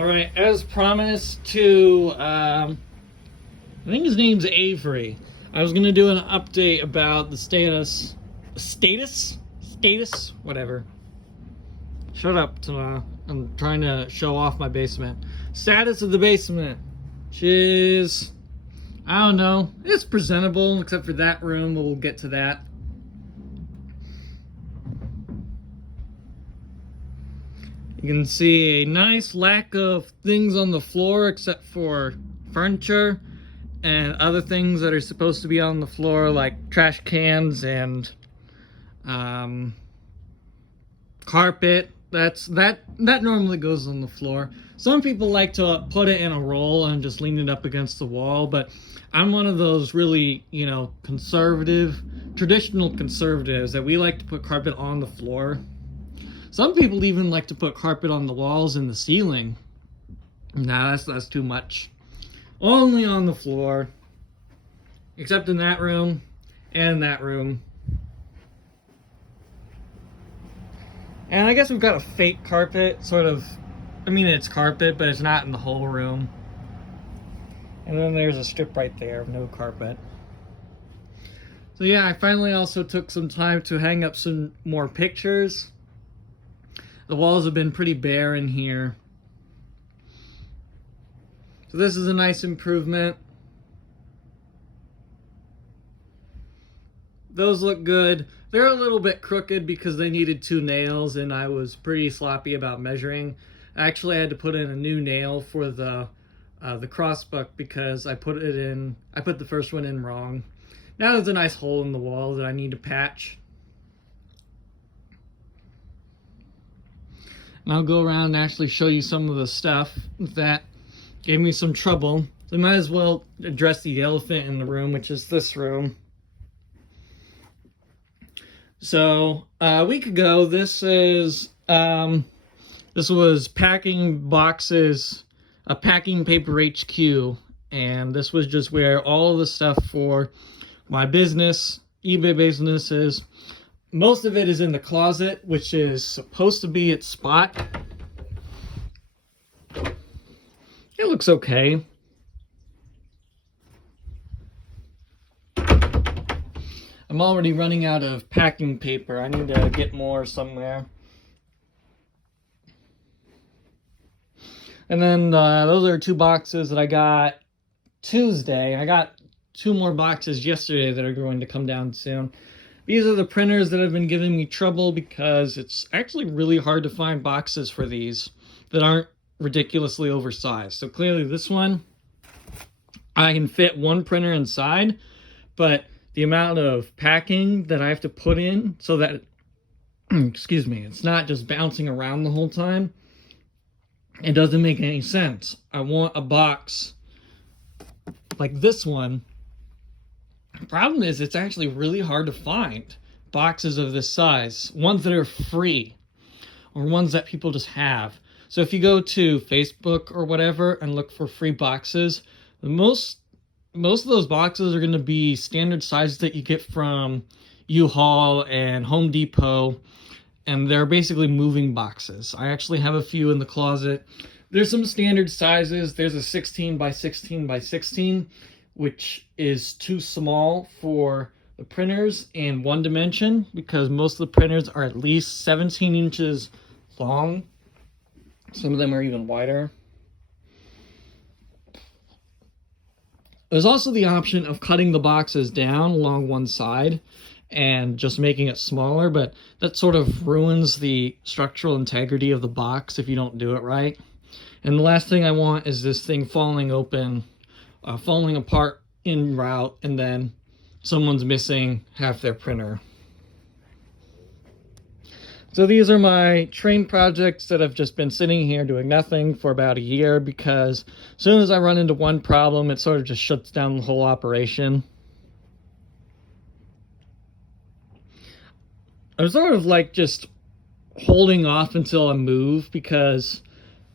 Alright, as promised to, I think his name's Avery. I was gonna do an update about the status? Whatever. Shut up, Tana. I'm trying to show off my basement. Status of the basement. Which is, I don't know, it's presentable, except for that room, but we'll get to that. You can see a nice lack of things on the floor except for furniture and other things that are supposed to be on the floor, like trash cans and carpet. That normally goes on the floor. Some people like to put it in a roll and just lean it up against the wall, but I'm one of those really, traditional conservatives that we like to put carpet on the floor. Some people even like to put carpet on the walls and the ceiling. Nah, that's too much. Only on the floor. Except in that room and that room. And I guess we've got a fake carpet, sort of. I mean, it's carpet, but it's not in the whole room. And then there's a strip right there of no carpet. So yeah, I finally also took some time to hang up some more pictures. The walls have been pretty bare in here. So this is a nice improvement. Those look good. They're a little bit crooked because they needed 2 nails and I was pretty sloppy about measuring. Actually, I had to put in a new nail for the crossbuck because I put the first one in wrong. Now there's a nice hole in the wall that I need to patch. And I'll go around and actually show you some of the stuff that gave me some trouble. So I might as well address the elephant in the room, which is this room. So a week ago, this was packing boxes, a packing paper HQ, and this was just where all the stuff for my business, eBay businesses. Most of it is in the closet, which is supposed to be its spot. It looks okay. I'm already running out of packing paper. I need to get more somewhere. And then those are 2 boxes that I got Tuesday. I got 2 more boxes yesterday that are going to come down soon. These are the printers that have been giving me trouble because it's actually really hard to find boxes for these that aren't ridiculously oversized. So clearly this one, I can fit 1 printer inside, but the amount of packing that I have to put in so that, excuse me, it's not just bouncing around the whole time, it doesn't make any sense. I want a box like this one. The problem is it's actually really hard to find boxes of this size, ones that are free or ones that people just have. So if you go to Facebook or whatever and look for free boxes, most of those boxes are going to be standard sizes that you get from U-Haul and Home Depot, and they're basically moving boxes. I actually have a few in the closet. There's some standard sizes. There's a 16 by 16 by 16, which is too small for the printers in one dimension because most of the printers are at least 17 inches long. Some of them are even wider. There's also the option of cutting the boxes down along one side and just making it smaller, but that sort of ruins the structural integrity of the box if you don't do it right. And the last thing I want is this thing falling open, falling apart en route, and then someone's missing half their printer. So these are my train projects that have just been sitting here doing nothing for about a year because as soon as I run into one problem, it sort of just shuts down the whole operation. I'm sort of like just holding off until I move because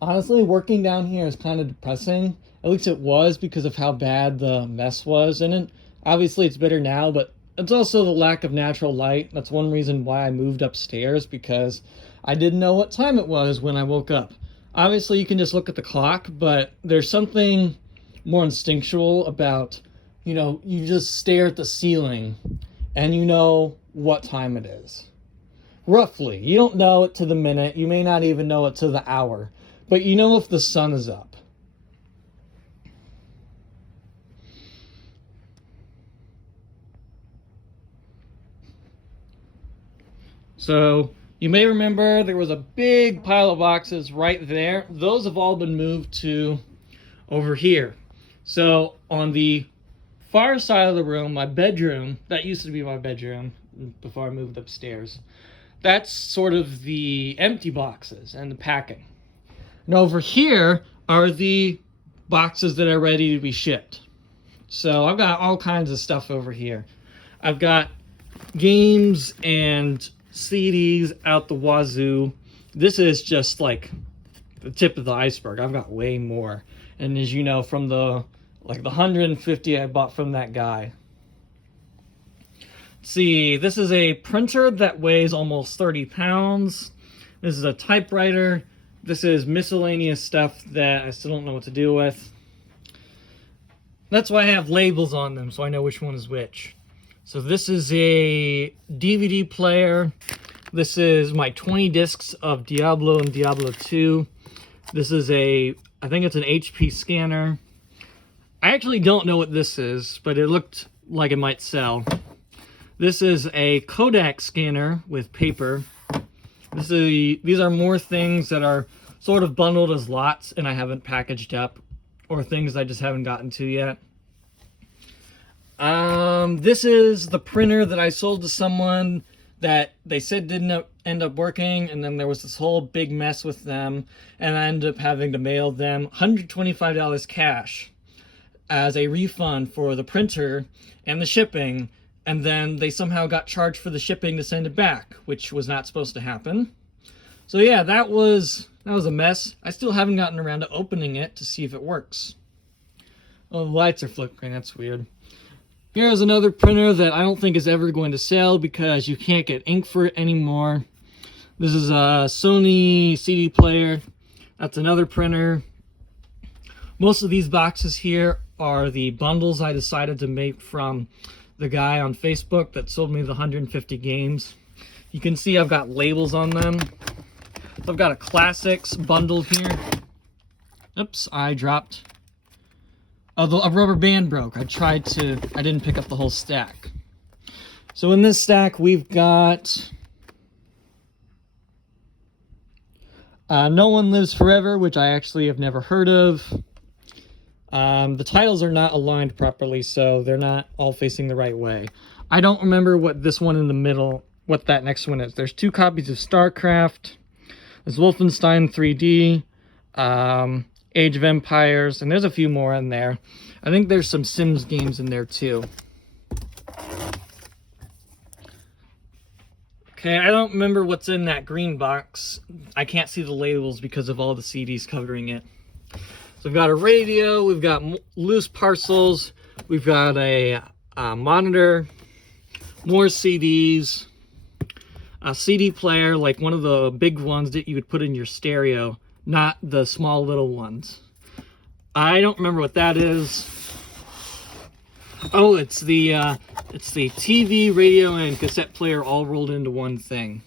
honestly, working down here is kind of depressing. At least it was because of how bad the mess was. And obviously it's better now, but it's also the lack of natural light. That's one reason why I moved upstairs, because I didn't know what time it was when I woke up. Obviously, you can just look at the clock, but there's something more instinctual about, you just stare at the ceiling and you know what time it is. Roughly. You don't know it to the minute. You may not even know it to the hour. But you know if the sun is up. So you may remember there was a big pile of boxes right there. Those have all been moved to over here. So on the far side of the room, my bedroom, that used to be my bedroom before I moved upstairs, that's sort of the empty boxes and the packing. And over here are the boxes that are ready to be shipped. So I've got all kinds of stuff over here. I've got games and CDs out the wazoo. This is just like the tip of the iceberg. I've got way more. And as you know, from the 150 I bought from that guy. See, this is a printer that weighs almost 30 pounds. This is a typewriter. This is miscellaneous stuff that I still don't know what to do with. That's why I have labels on them, so I know which one is which. So this is a DVD player. This is my 20 discs of Diablo and Diablo 2. This is I think it's an HP scanner. I actually don't know what this is, but it looked like it might sell. This is a Kodak scanner with paper. These are more things that are sort of bundled as lots and I haven't packaged up, or things I just haven't gotten to yet. This is the printer that I sold to someone that they said didn't end up working, and then there was this whole big mess with them, and I ended up having to mail them $125 cash as a refund for the printer and the shipping, and then they somehow got charged for the shipping to send it back, which was not supposed to happen. So yeah, that was a mess. I still haven't gotten around to opening it to see if it works. Oh, the lights are flickering, that's weird. Here's another printer that I don't think is ever going to sell because you can't get ink for it anymore. This is a Sony CD player. That's another printer. Most of these boxes here are the bundles I decided to make from the guy on Facebook that sold me the 150 games. You can see I've got labels on them. So I've got a classics bundle here. Oops, I dropped. A rubber band broke. I didn't pick up the whole stack. So in this stack, we've got No One Lives Forever, which I actually have never heard of. The titles are not aligned properly, so they're not all facing the right way. I don't remember what this one in the middle, what that next one is. There's 2 copies of StarCraft. There's Wolfenstein 3D. Age of Empires, and there's a few more in there. I think there's some Sims games in there too. Okay, I don't remember what's in that green box. I can't see the labels because of all the CDs covering it. So we've got a radio, we've got loose parcels, we've got a monitor, more CDs, a CD player, like one of the big ones that you would put in your stereo, not the small little ones. I don't remember what that is. Oh, it's the TV, radio, and cassette player all rolled into one thing.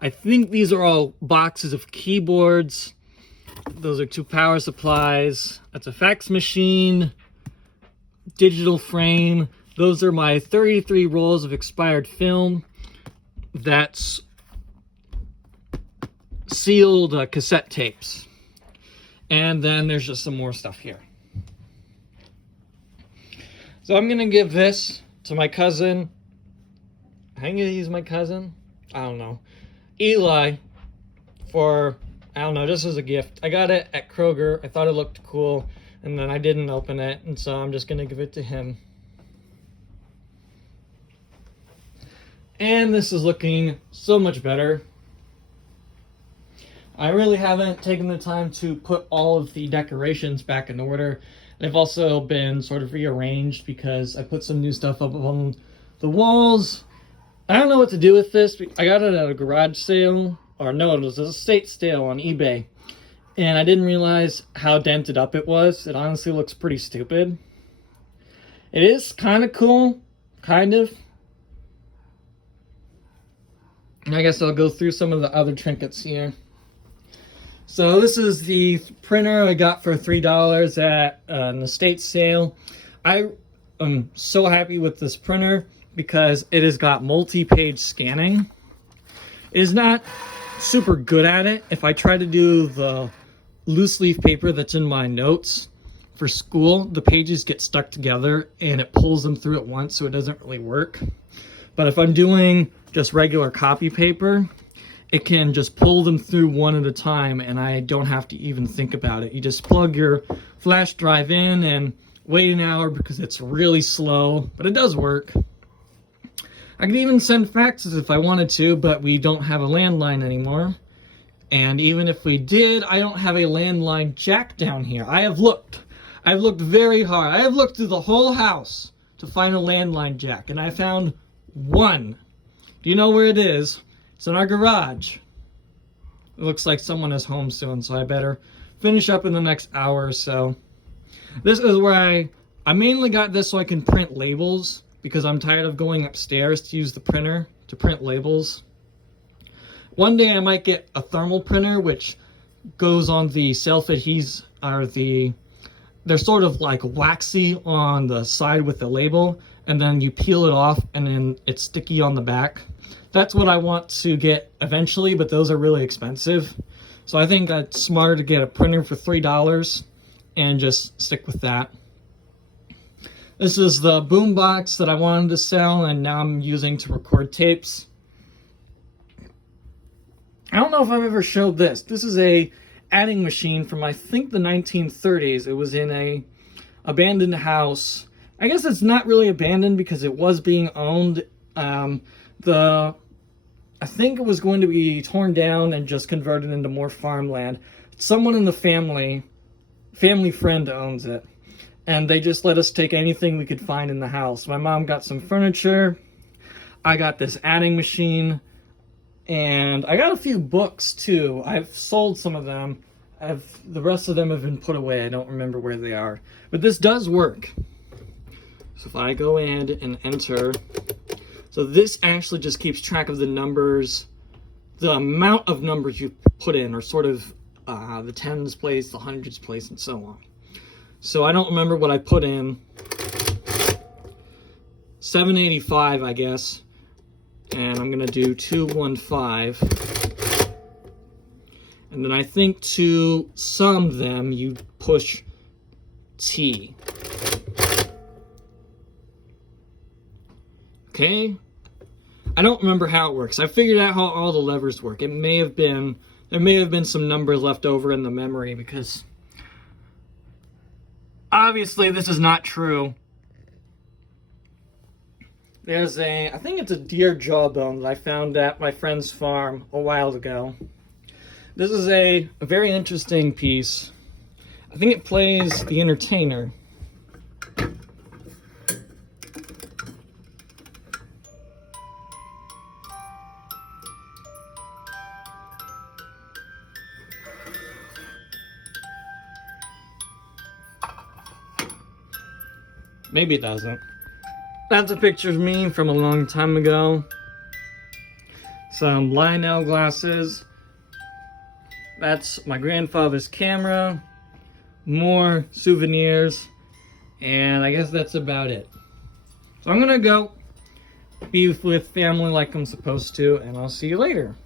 I think these are all boxes of keyboards. Those are 2 power supplies. That's a fax machine, digital frame. Those are my 33 rolls of expired film. That's sealed cassette tapes. And then there's just some more stuff here. So I'm going to give this to my cousin. I think he's my cousin. I don't know. Eli, for, I don't know, just as a gift. I got it at Kroger. I thought it looked cool. And then I didn't open it. And so I'm just going to give it to him. And this is looking so much better. I really haven't taken the time to put all of the decorations back in order. They've also been sort of rearranged because I put some new stuff up on the walls. I don't know what to do with this. I got it at a garage sale, or no, it was a estate sale on eBay. and I didn't realize how dented up it was. It honestly looks pretty stupid. It is kind of cool, kind of. I guess I'll go through some of the other trinkets here. So this is the printer I got for $3 at an estate sale. I am so happy with this printer because it has got multi-page scanning. It is not super good at it. If I try to do the loose leaf paper that's in my notes for school, the pages get stuck together and it pulls them through at once, so it doesn't really work. But if I'm doing just regular copy paper, it can just pull them through one at a time and I don't have to even think about it. You just plug your flash drive in and wait an hour because it's really slow, but it does work. I could even send faxes if I wanted to, but we don't have a landline anymore. And even if we did, I don't have a landline jack down here. I've looked very hard. I have looked through the whole house to find a landline jack, and I found one. Do you know where it is? It's in our garage. It looks like someone is home soon, so I better finish up in the next hour or so. This is where I mainly got this so I can print labels, because I'm tired of going upstairs to use the printer to print labels. One day I might get a thermal printer, which goes on the self-adhesive, or they're sort of like waxy on the side with the label, and then you peel it off and then it's sticky on the back. That's what I want to get eventually, but those are really expensive. So I think it's smarter to get a printer for $3 and just stick with that. This is the boombox that I wanted to sell and now I'm using to record tapes. I don't know if I've ever showed this. This is a adding machine from, I think, the 1930s. It was in a abandoned house. I guess it's not really abandoned because it was being owned. I think it was going to be torn down and just converted into more farmland. Someone in the family friend owns it. And they just let us take anything we could find in the house. My mom got some furniture. I got this adding machine. And I got a few books too. I've sold some of them. The rest of them have been put away. I don't remember where they are. But this does work. So if I go in and enter, so this actually just keeps track of the numbers, the amount of numbers you put in, or sort of the tens place, the hundreds place, and so on. So I don't remember what I put in. 785, I guess. And I'm going to do 215. And then I think to sum them, you push T. Okay? I don't remember how it works. I figured out how all the levers work. There may have been some numbers left over in the memory because obviously this is not true. There's I think it's a deer jawbone that I found at my friend's farm a while ago. This is a very interesting piece. I think it plays The Entertainer. Maybe it doesn't. That's a picture of me from a long time ago. Some Lionel glasses. That's my grandfather's camera. More souvenirs. And I guess that's about it. So I'm gonna go be with family like I'm supposed to, and I'll see you later.